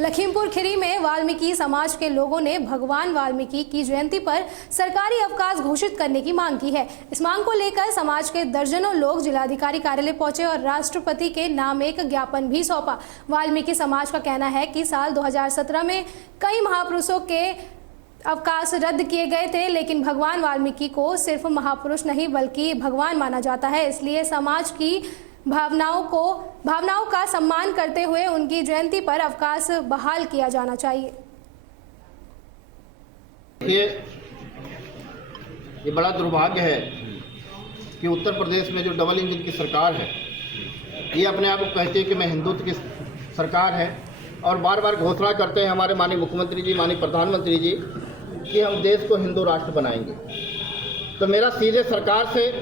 लखीमपुर खीरी में वाल्मीकि समाज के लोगों ने भगवान वाल्मीकि की जयंती पर सरकारी अवकाश घोषित करने की मांग की है। इस मांग को लेकर समाज के दर्जनों लोग जिलाधिकारी कार्यालय पहुंचे और राष्ट्रपति के नाम एक ज्ञापन भी सौंपा। वाल्मीकि समाज का कहना है कि साल 2017 में कई महापुरुषों के अवकाश रद्द किए गए थे, लेकिन भगवान वाल्मीकि को सिर्फ महापुरुष नहीं बल्कि भगवान माना जाता है। इसलिए समाज की भावनाओं का सम्मान करते हुए उनकी जयंती पर अवकाश बहाल किया जाना चाहिए। ये बड़ा दुर्भाग्य है कि उत्तर प्रदेश में जो डबल इंजन की सरकार है, ये अपने आप को कहती है कि मैं हिंदुत्व की सरकार है और बार बार घोषणा करते हैं हमारे माननीय मुख्यमंत्री जी, माननीय प्रधानमंत्री जी कि हम देश को हिंदू राष्ट्र बनाएंगे। तो मेरा सीधे सरकार से,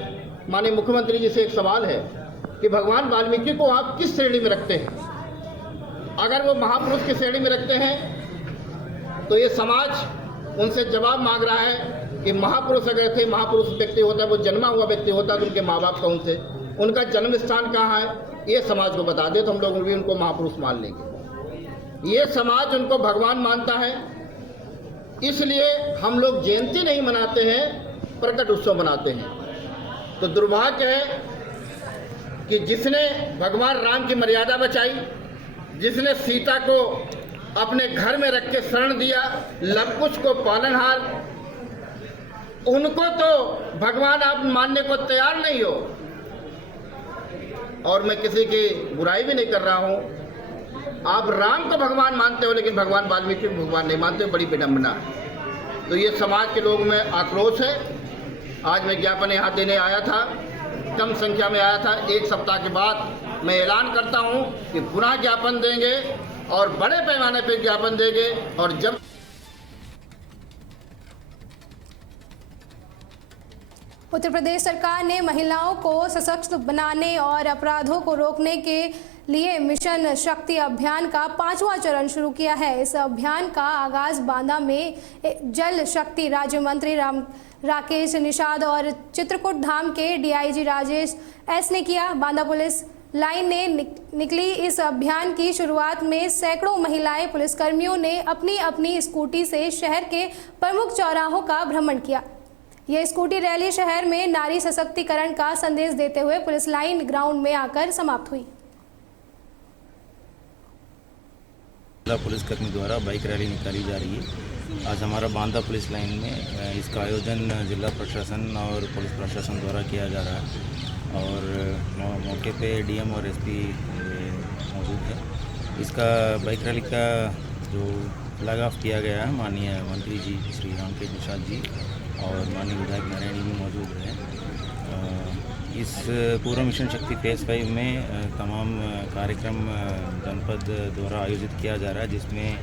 माननीय मुख्यमंत्री जी से एक सवाल है कि भगवान वाल्मीकि को आप किस श्रेणी में रखते हैं? अगर वो महापुरुष की श्रेणी में रखते हैं तो ये समाज उनसे जवाब मांग रहा है कि महापुरुष अगर थे, महापुरुष व्यक्ति होता है, वो जन्मा हुआ व्यक्ति होता है तो उनके माँ बाप कौन थे, उनका जन्म स्थान कहाँ है, ये समाज को बता दे तो हम लोग भी उनको महापुरुष मान लेंगे। ये समाज उनको भगवान मानता है, इसलिए हम लोग जयंती नहीं मनाते हैं, प्रकट उत्सव मनाते हैं। तो दुर्भाग्य है कि जिसने भगवान राम की मर्यादा बचाई, जिसने सीता को अपने घर में रख के शरण दिया, लवकुश को पालनहार, उनको तो भगवान आप मानने को तैयार नहीं हो। और मैं किसी की बुराई भी नहीं कर रहा हूं, आप राम को भगवान मानते हो लेकिन भगवान वाल्मीकि को भगवान नहीं मानते हो, बड़ी विडंबना। तो ये समाज के लोगों में आक्रोश है। आज मैं ज्ञापन यहाँ देने आया था, कम संख्या में आया था। एक सप्ताह के बाद मैं ऐलान करता हूं कि पुनः ज्ञापन देंगे और बड़े पैमाने पर ज्ञापन देंगे। और जब उत्तर प्रदेश सरकार ने महिलाओं को सशक्त बनाने और अपराधों को रोकने के लिए मिशन शक्ति अभियान का 5वां चरण शुरू किया है। इस अभियान का आगाज बांदा में जल शक्ति राज्य मंत्री राकेश निषाद और चित्रकूट धाम के डीआईजी राजेश एस ने किया। बांदा पुलिस लाइन ने निकली इस अभियान की शुरुआत में सैकड़ों महिलाएं पुलिसकर्मियों ने अपनी अपनी स्कूटी से शहर के प्रमुख चौराहों का भ्रमण किया। यह स्कूटी रैली शहर में नारी सशक्तिकरण का संदेश देते हुए पुलिस लाइन ग्राउंड में आकर समाप्त हुई। पुलिसकर्मी द्वारा बाइक रैली निकाली जा रही है। आज हमारा बांदा पुलिस लाइन में इसका आयोजन जिला प्रशासन और पुलिस प्रशासन द्वारा किया जा रहा है और मौके पे डीएम और एसपी मौजूद है। इसका बाइक रैली का जो फ्लैग ऑफ किया गया है, माननीय मंत्री जी श्री राकेश निषाद जी और माननीय विधायक नारायण जी भी मौजूद हैं। इस पूरा मिशन शक्ति फेज़ 5 में तमाम कार्यक्रम जनपद द्वारा आयोजित किया जा रहा है, जिसमें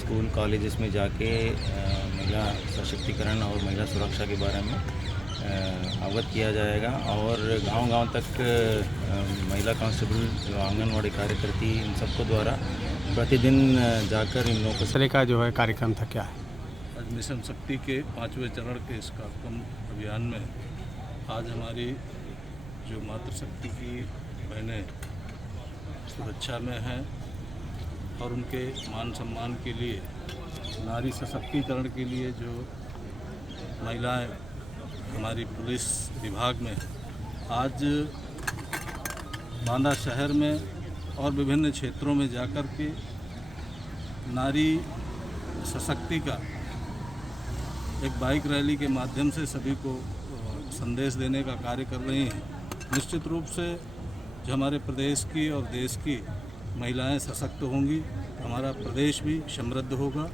स्कूल कॉलेजेस में जाके महिला सशक्तिकरण और महिला सुरक्षा के बारे में अवगत किया जाएगा और गांव-गांव तक महिला कांस्टेबल, जो आंगनवाड़ी कार्यकर्ती, इन सबको द्वारा प्रतिदिन जाकर इन लोगों को का जो है कार्यक्रम था क्या है? आज मिशन शक्ति के 5वें चरण के इस कार्यक्रम अभियान में आज हमारी जो मातृशक्ति की बहनें सुरक्षा में हैं और उनके मान सम्मान के लिए, नारी सशक्तिकरण के लिए जो महिलाएं हमारी पुलिस विभाग में आज बांदा शहर में और विभिन्न क्षेत्रों में जाकर के नारी शक्ति का एक बाइक रैली के माध्यम से सभी को संदेश देने का कार्य कर रही हैं। निश्चित रूप से जो हमारे प्रदेश की और देश की महिलाएं सशक्त होंगी, हमारा प्रदेश भी समृद्ध होगा।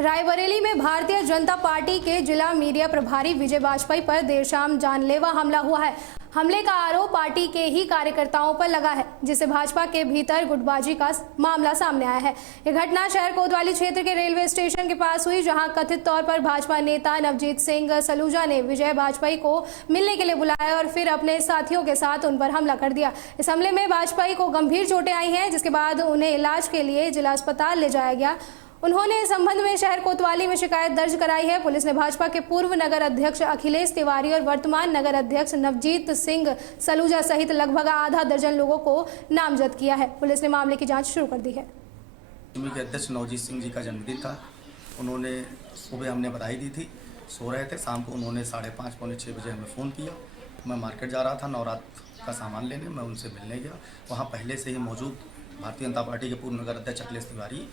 रायबरेली में भारतीय जनता पार्टी के जिला मीडिया प्रभारी विजय वाजपेयी पर देर शाम जानलेवा हमला हुआ है। हमले का आरोप पार्टी के ही कार्यकर्ताओं पर लगा है, जिससे भाजपा के भीतर गुटबाजी का मामला सामने आया है। यह घटना शहर कोतवाली क्षेत्र के रेलवे स्टेशन के पास हुई, जहां कथित तौर पर भाजपा नेता नवजीत सिंह सलूजा ने विजय वाजपेयी को मिलने के लिए बुलाया और फिर अपने साथियों के साथ उन पर हमला कर दिया। इस हमले में वाजपेयी को गंभीर चोटें आई हैं, जिसके बाद उन्हें इलाज के लिए जिला अस्पताल ले जाया गया। उन्होंने इस संबंध में शहर कोतवाली में शिकायत दर्ज कराई है। पुलिस ने भाजपा के पूर्व नगर अध्यक्ष अखिलेश तिवारी और वर्तमान नगर अध्यक्ष नवजीत सिंह सलूजा सहित लगभग आधा दर्जन लोगों को नामजद किया है। पुलिस ने मामले की जांच शुरू कर दी है। के अध्यक्ष नवजीत सिंह जी का जन्मदिन था। उन्होंने सुबह हमने बधाई दी थी, सो रहे थे। शाम को उन्होंने 5:30 पौने 6 बजे हमें फ़ोन किया। मैं मार्केट जा रहा था नवरात्र का सामान लेने, मैं उनसे मिलने गया। वहाँ पहले से ही मौजूद भारतीय जनता पार्टी के पूर्व नगर अध्यक्ष अखिलेश तिवारी,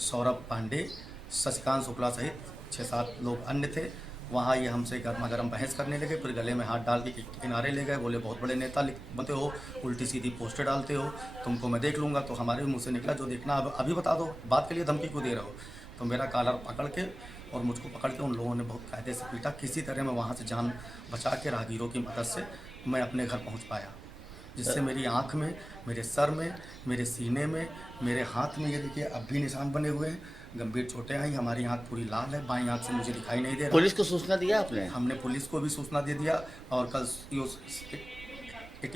सौरभ पांडे, शशिकांत शुक्ला सहित 6-7 लोग अन्य थे। वहाँ ये हमसे गर्मा गर्म बहस करने लगे, फिर गले में हाथ डाल के किनारे ले गए। बोले बहुत बड़े नेता बनते हो, उल्टी सीधी पोस्टर डालते हो, तुमको मैं देख लूँगा। तो हमारे मुँह से निकला जो देखना अब अभी बता दो, बात के लिए धमकी क्यों दे रहे हो। तो मेरा कॉलर पकड़ के और मुझको पकड़ के उन लोगों ने बहुत कायदे से पीटा। किसी तरह मैं वहाँ से जान बचा के राहगीरों की मदद से मैं अपने घर पहुँच पाया, जिससे मेरी आँख में, मेरे सर में, मेरे सीने में, मेरे हाथ में ये देखिए अब भी निशान बने हुए हैं। गंभीर चोटें आई। हमारी आँख पूरी लाल है, बाईं आँख से मुझे दिखाई नहीं दे रहा। पुलिस को सूचना दिया आपने? हमने पुलिस को भी सूचना दे दिया और कल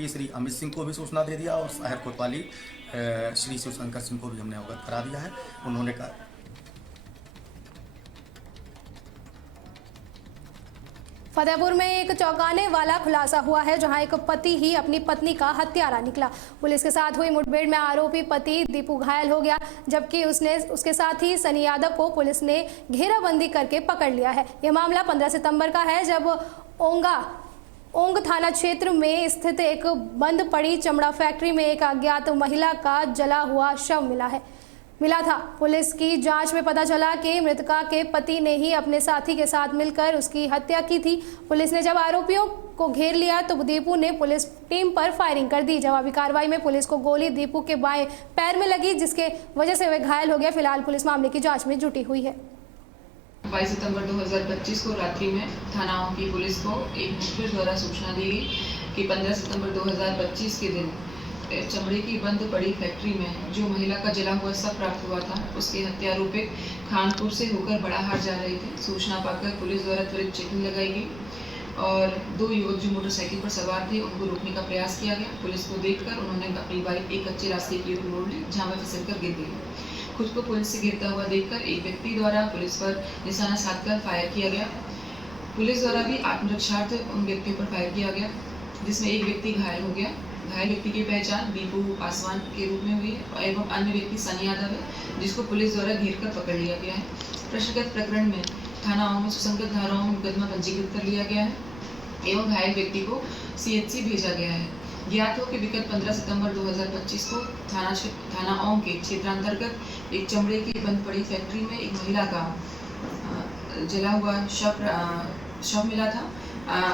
श्री अमित सिंह को भी सूचना दे दिया और शहर कोतवाली श्री शिवशंकर सिंह को भी हमने अवगत करा दिया है। उन्होंने कहा फतेहपुर में एक चौंकाने वाला खुलासा हुआ है, जहां एक पति ही अपनी पत्नी का हत्यारा निकला। पुलिस के साथ हुई मुठभेड़ में आरोपी पति दीपू घायल हो गया, जबकि उसके साथ ही सनी यादव को पुलिस ने घेराबंदी करके पकड़ लिया है। यह मामला 15 सितंबर का है, जब ओंग थाना क्षेत्र में स्थित एक बंद पड़ी चमड़ा फैक्ट्री में एक अज्ञात महिला का जला हुआ शव मिला था। पुलिस की जांच में पता चला कि मृतका के पति ने ही अपने साथी के साथ मिलकर उसकी हत्या की थी। पुलिस ने जब आरोपियों को घेर लिया तो दीपू ने पुलिस टीम पर फायरिंग कर दी। जवाबी कार्रवाई में पुलिस को गोली दीपू के बाएं पैर में लगी, जिसके वजह से वह घायल हो गया। फिलहाल पुलिस मामले की जाँच में जुटी हुई है। 22 सितंबर 2025 को रात्रि में थाना की पुलिस को एक मुखबिर द्वारा सूचना दी गई कि 15 सितंबर 2025 के दिन चमड़े की बंद पड़ी फैक्ट्री में जो महिला का जला हुआ शव प्राप्त हुआ था, उसके हत्यारोपी खानपुर से होकर बड़ाहाट जा रहे थे। सूचना पाकर पुलिस द्वारा त्वरित चेकिंग लगाई गई और 2 युवक जो मोटरसाइकिल पर सवार थे उनको रोकने का प्रयास किया गया। पुलिस को देखकर उन्होंने अपनी बाइक एक कच्चे रास्ते की ओर मोड़ ली, जहाँ वह फिसलकर गिर गई। खुद को पुलिस से गिरता हुआ देखकर एक व्यक्ति द्वारा पुलिस पर निशाना साधकर फायर किया गया। पुलिस द्वारा भी आत्मरक्षार्थ उन व्यक्तियों पर फायर किया गया, जिसमें एक व्यक्ति घायल हो गया। घायल व्यक्ति की पहचान दीपू पासवान के रूप में हुई है एवं अन्य व्यक्ति सनी यादव है, जिसको पुलिस द्वारा घेर कर पकड़ लिया गया है। प्रश्नगत प्रकरण में थाना में सुसंगत धाराओं में मुकदमा पंजीकृत कर लिया गया है एवं घायल व्यक्ति को CHC भेजा गया है। ज्ञात हो कि विगत 15 सितंबर 2025 को थाना ओम के क्षेत्रांतर्गत एक चमड़े की बंद पड़ी फैक्ट्री में एक महिला का जला हुआ शव मिला था।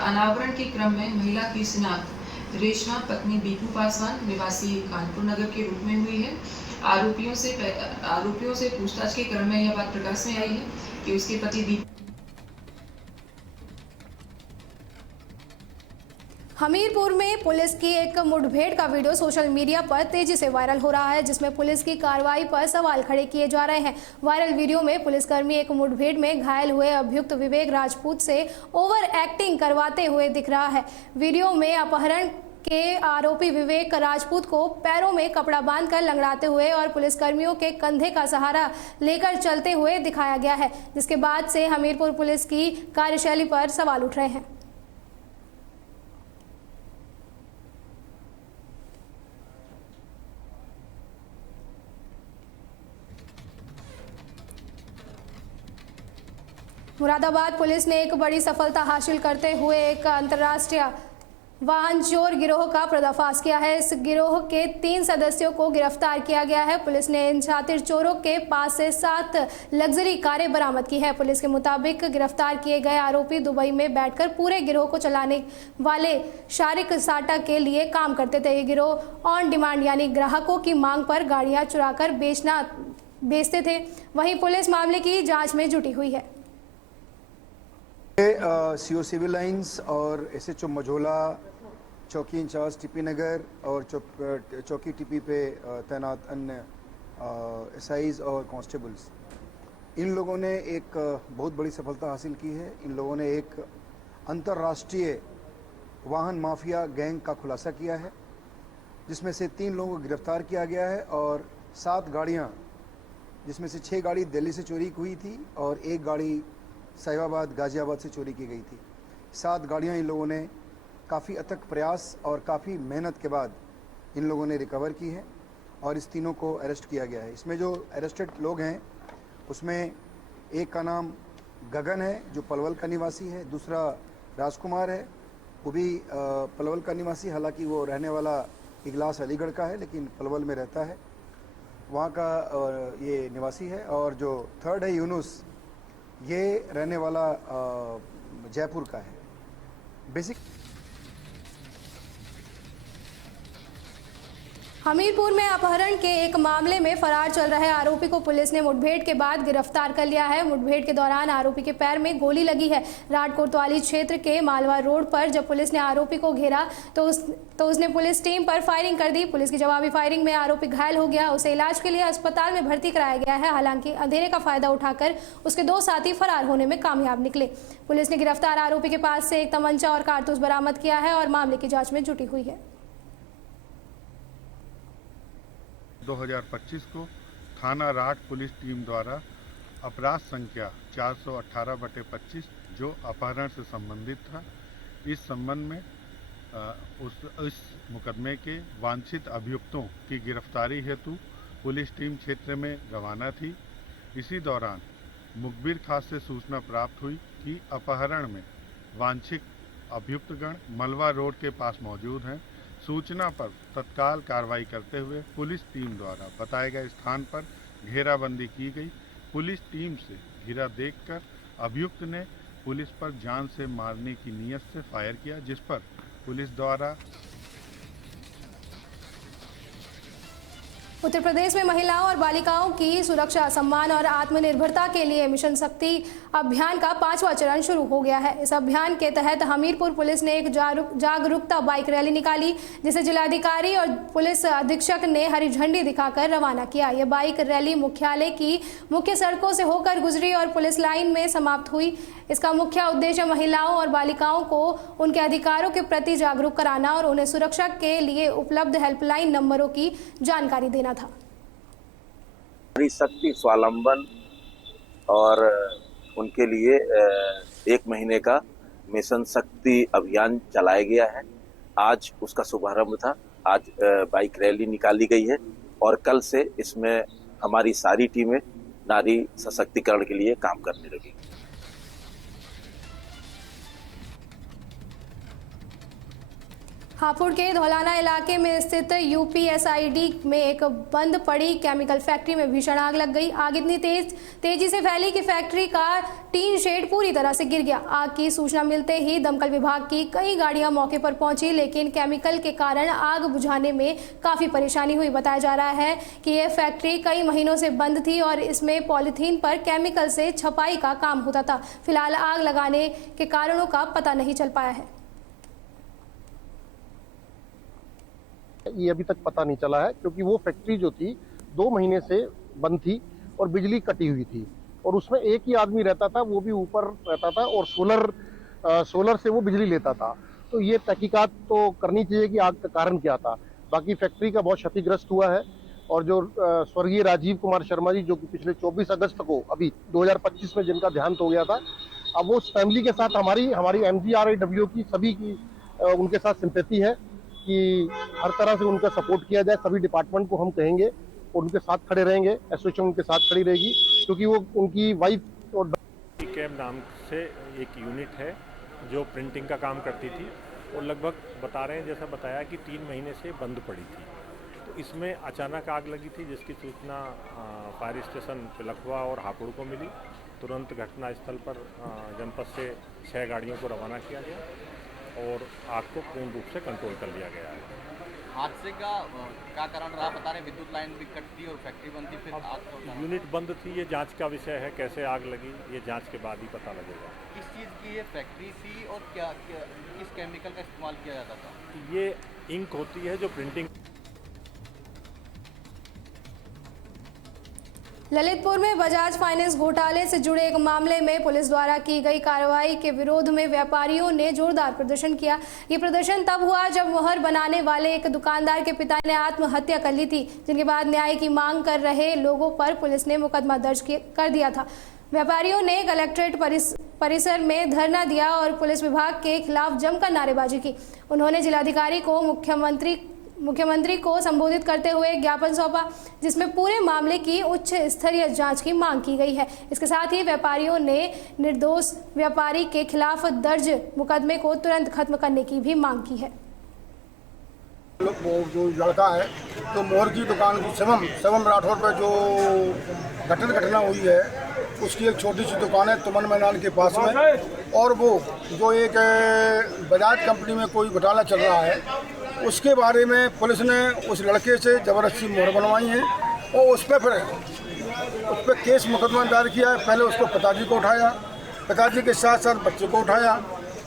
अनावरण के क्रम में महिला की शिनाख्त रेशमा पत्नी दीपू पासवान निवासी कानपुर नगर के रूप में हुई है। आरोपियों से पूछताछ के क्रम में यह बात प्रकाश में आई है कि उसके पति दीपू हमीरपुर में पुलिस की एक मुठभेड़ का वीडियो सोशल मीडिया पर तेजी से वायरल हो रहा है, जिसमें पुलिस की कार्रवाई पर सवाल खड़े किए जा रहे हैं। वायरल वीडियो में पुलिसकर्मी एक मुठभेड़ में घायल हुए अभियुक्त विवेक राजपूत से ओवर एक्टिंग करवाते हुए दिख रहा है। वीडियो में अपहरण के आरोपी विवेक राजपूत को पैरों में कपड़ा बांधकर लंगड़ाते हुए और पुलिसकर्मियों के कंधे का सहारा लेकर चलते हुए दिखाया गया है, जिसके बाद से हमीरपुर पुलिस की कार्यशैली पर सवाल उठ रहे हैं। मुरादाबाद पुलिस ने एक बड़ी सफलता हासिल करते हुए एक अंतर्राष्ट्रीय वाहन चोर गिरोह का पर्दाफाश किया है। इस गिरोह के 3 सदस्यों को गिरफ्तार किया गया है। पुलिस ने इन शातिर चोरों के पास से 7 लग्जरी कारें बरामद की है। पुलिस के मुताबिक गिरफ्तार किए गए आरोपी दुबई में बैठकर पूरे गिरोह को चलाने वाले शारिक साटा के लिए काम करते थे। ये गिरोह ऑन डिमांड यानी ग्राहकों की मांग पर गाड़ियां चुराकर बेचते थे। वहीं पुलिस मामले की जाँच में जुटी हुई है। CO सिविल लाइंस और SHO मझोला, चौकी इंचार्ज TP नगर और चौकी TP पे तैनात अन्य SIs और कांस्टेबल्स, इन लोगों ने एक बहुत बड़ी सफलता हासिल की है। इन लोगों ने एक अंतर्राष्ट्रीय वाहन माफिया गैंग का खुलासा किया है, जिसमें से 3 लोगों को गिरफ्तार किया गया है और 7 गाड़ियां जिसमें से 6 गाड़ी दिल्ली से चोरी हुई थी और 1 गाड़ी साहिबाबाद गाज़ियाबाद से चोरी की गई थी। 7 गाड़ियाँ इन लोगों ने काफ़ी अथक प्रयास और काफ़ी मेहनत के बाद इन लोगों ने रिकवर की है और इस तीनों को अरेस्ट किया गया है। इसमें जो अरेस्टेड लोग हैं उसमें एक का नाम गगन है जो पलवल का निवासी है, दूसरा राजकुमार है वो भी पलवल का निवासी, हालांकि वो रहने वाला इगलास अलीगढ़ का है लेकिन पलवल में रहता है, वहाँ का ये निवासी है। और जो थर्ड है यूनुस, ये रहने वाला जयपुर का है। बेसिक हमीरपुर में अपहरण के एक मामले में फरार चल रहे आरोपी को पुलिस ने मुठभेड़ के बाद गिरफ्तार कर लिया है। मुठभेड़ के दौरान आरोपी के पैर में गोली लगी है। राट कोतवाली क्षेत्र के मालवा रोड पर जब पुलिस ने आरोपी को घेरा तो उसने पुलिस टीम पर फायरिंग कर दी। पुलिस की जवाबी फायरिंग में आरोपी घायल हो गया। उसे इलाज के लिए अस्पताल में भर्ती कराया गया है। हालांकि अंधेरे का फायदा उठाकर उसके 2 साथी फरार होने में कामयाब निकले। पुलिस ने गिरफ्तार आरोपी के पास से एक तमंचा और कारतूस बरामद किया है और मामले की जाँच में जुटी हुई है। 2025 को थाना राट पुलिस टीम द्वारा अपराध संख्या 418/25 जो अपहरण से संबंधित था, इस संबंध में इस मुकदमे के वांछित अभियुक्तों की गिरफ्तारी हेतु पुलिस टीम क्षेत्र में रवाना थी। इसी दौरान मुखबिर खास से सूचना प्राप्त हुई कि अपहरण में वांछित अभियुक्तगण मलवा रोड के पास मौजूद हैं। सूचना पर तत्काल कार्रवाई करते हुए पुलिस टीम द्वारा बताए गए स्थान पर घेराबंदी की गई। पुलिस टीम से घिरा देखकर अभियुक्त ने पुलिस पर जान से मारने की नीयत से फायर किया, जिस पर पुलिस द्वारा उत्तर प्रदेश में महिलाओं और बालिकाओं की सुरक्षा, सम्मान और आत्मनिर्भरता के लिए मिशन शक्ति अभियान का 5वां चरण शुरू हो गया है। इस अभियान के तहत हमीरपुर पुलिस ने एक जागरूकता बाइक रैली निकाली, जिसे जिलाधिकारी और पुलिस अधीक्षक ने हरी झंडी दिखाकर रवाना किया। यह बाइक रैली मुख्यालय की मुख्य सड़कों से होकर गुजरी और पुलिस लाइन में समाप्त हुई। इसका मुख्य उद्देश्य महिलाओं और बालिकाओं को उनके अधिकारों के प्रति जागरूक कराना और उन्हें सुरक्षा के लिए उपलब्ध हेल्पलाइन नंबरों की जानकारी देना था। नारी शक्ति स्वावलंबन और उनके लिए 1 महीने का मिशन शक्ति अभियान चलाया गया है। आज उसका शुभारंभ था। आज बाइक रैली निकाली गई है और कल से इसमें हमारी सारी टीमें नारी सशक्तिकरण के लिए काम करने लगी। हापुड़ के धौलाना इलाके में स्थित यूपीएसआईडी में एक बंद पड़ी केमिकल फैक्ट्री में भीषण आग लग गई। आग इतनी तेजी से फैली कि फैक्ट्री का टीन शेड पूरी तरह से गिर गया। आग की सूचना मिलते ही दमकल विभाग की कई गाड़ियां मौके पर पहुंची, लेकिन केमिकल के कारण आग बुझाने में काफी परेशानी हुई। बताया जा रहा है कि यह फैक्ट्री कई महीनों से बंद थी और इसमें पॉलीथीन पर केमिकल से छपाई का काम होता था। फिलहाल आग लगाने के कारणों का पता नहीं चल पाया है। ये अभी तक पता नहीं चला है, क्योंकि वो फैक्ट्री जो थी 2 महीने से बंद थी और बिजली कटी हुई थी और उसमें एक ही आदमी रहता था, वो भी ऊपर रहता था और सोलर से वो बिजली लेता था। तो ये तहकीकात तो करनी चाहिए कि आग का कारण क्या था। बाकी फैक्ट्री का बहुत क्षतिग्रस्त हुआ है और जो स्वर्गीय राजीव कुमार शर्मा जी, जो कि पिछले 24 अगस्त को अभी 2025 में जिनका देहांत हो गया था, अब वो फैमिली के साथ हमारी MGRAW की सभी की उनके साथ सिंपैथी है कि हर तरह से उनका सपोर्ट किया जाए। सभी डिपार्टमेंट को हम कहेंगे और उनके साथ खड़े रहेंगे, एसोसिएशन उनके साथ खड़ी रहेगी, क्योंकि वो उनकी वाइफ और कैम नाम से एक यूनिट है जो प्रिंटिंग का काम करती थी और लगभग बता रहे हैं, जैसा बताया कि 3 महीने से बंद पड़ी थी। तो इसमें अचानक आग लगी थी, जिसकी सूचना फायर स्टेशन पिलखवा और हापुड़ को मिली। तुरंत घटना स्थल पर जनपद से 6 गाड़ियों को रवाना किया गया और आग को पूर्ण रूप से कंट्रोल कर लिया गया है। हादसे का क्या कारण रहा बता रहे? विद्युत लाइन भी कट थी और फैक्ट्री बंद थी, फिर आग यूनिट बंद थी। ये जांच का विषय है, कैसे आग लगी ये जांच के बाद ही पता लगेगा। किस चीज़ की ये फैक्ट्री थी और किस केमिकल का इस्तेमाल किया जाता था? ये इंक होती है जो प्रिंटिंग। ललितपुर में बजाज फाइनेंस घोटाले से जुड़े एक मामले में पुलिस द्वारा की गई कार्रवाई के विरोध में व्यापारियों ने जोरदार प्रदर्शन किया। ये प्रदर्शन तब हुआ जब मोहर बनाने वाले एक दुकानदार के पिता ने आत्महत्या कर ली थी, जिनके बाद न्याय की मांग कर रहे लोगों पर पुलिस ने मुकदमा दर्ज कर दिया था। व्यापारियों ने कलेक्ट्रेट परिसर में धरना दिया और पुलिस विभाग के खिलाफ जमकर नारेबाजी की। उन्होंने जिलाधिकारी को मुख्यमंत्री को संबोधित करते हुए ज्ञापन सौंपा, जिसमें पूरे मामले की उच्च स्तरीय जांच की मांग की गई है। इसके साथ ही व्यापारियों ने निर्दोष व्यापारी के खिलाफ दर्ज मुकदमे को तुरंत खत्म करने की भी मांग की है। वो जो लड़का है तो मोहर की दुकान की शिवम राठौर पर जो घटना हुई है, उसकी एक छोटी सी दुकान है तुमन मैदान के पास में, और वो जो एक बजाज कंपनी में कोई घोटाला चल रहा है, उसके बारे में पुलिस ने उस लड़के से ज़बरदस्ती मोहर बनवाई है और उस पर केस मुकदमा दायर किया है। पहले उसको पिताजी को उठाया, पिताजी के साथ साथ बच्चे को उठाया,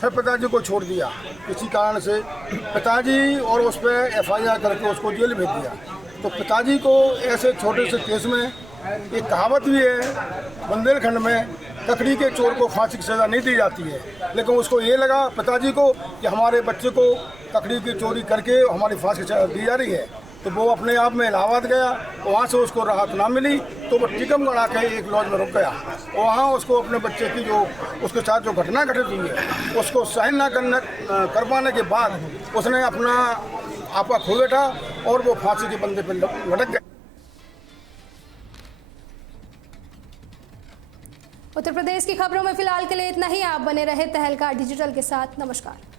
फिर पिताजी को छोड़ दिया किसी कारण से पिताजी, और उस पर FIR करके उसको जेल भेज दिया। तो पिताजी को ऐसे छोटे से केस में एक कहावत भी है बुंदेलखंड में, ककड़ी के चोर को फांसी की सज़ा नहीं दी जाती है, लेकिन उसको ये लगा पिताजी को कि हमारे बच्चे को ककड़ी की चोरी करके हमारी फांसी की सज़ा दी जा रही है। तो वो अपने आप में इलाहाबाद गया, वहाँ से उसको राहत ना मिली तो वो टीकमगढ़ आके एक लॉज में रुक गया। वहाँ उसको अपने बच्चे की जो उसके साथ जो घटना घटित हुई है उसको सहन ना कर पाने के बाद उसने अपना आपा खो बैठा और वो फांसी के बंदे पर लटक गया। उत्तर प्रदेश की खबरों में फिलहाल के लिए इतना ही। आप बने रहे तहलका डिजिटल के साथ। नमस्कार।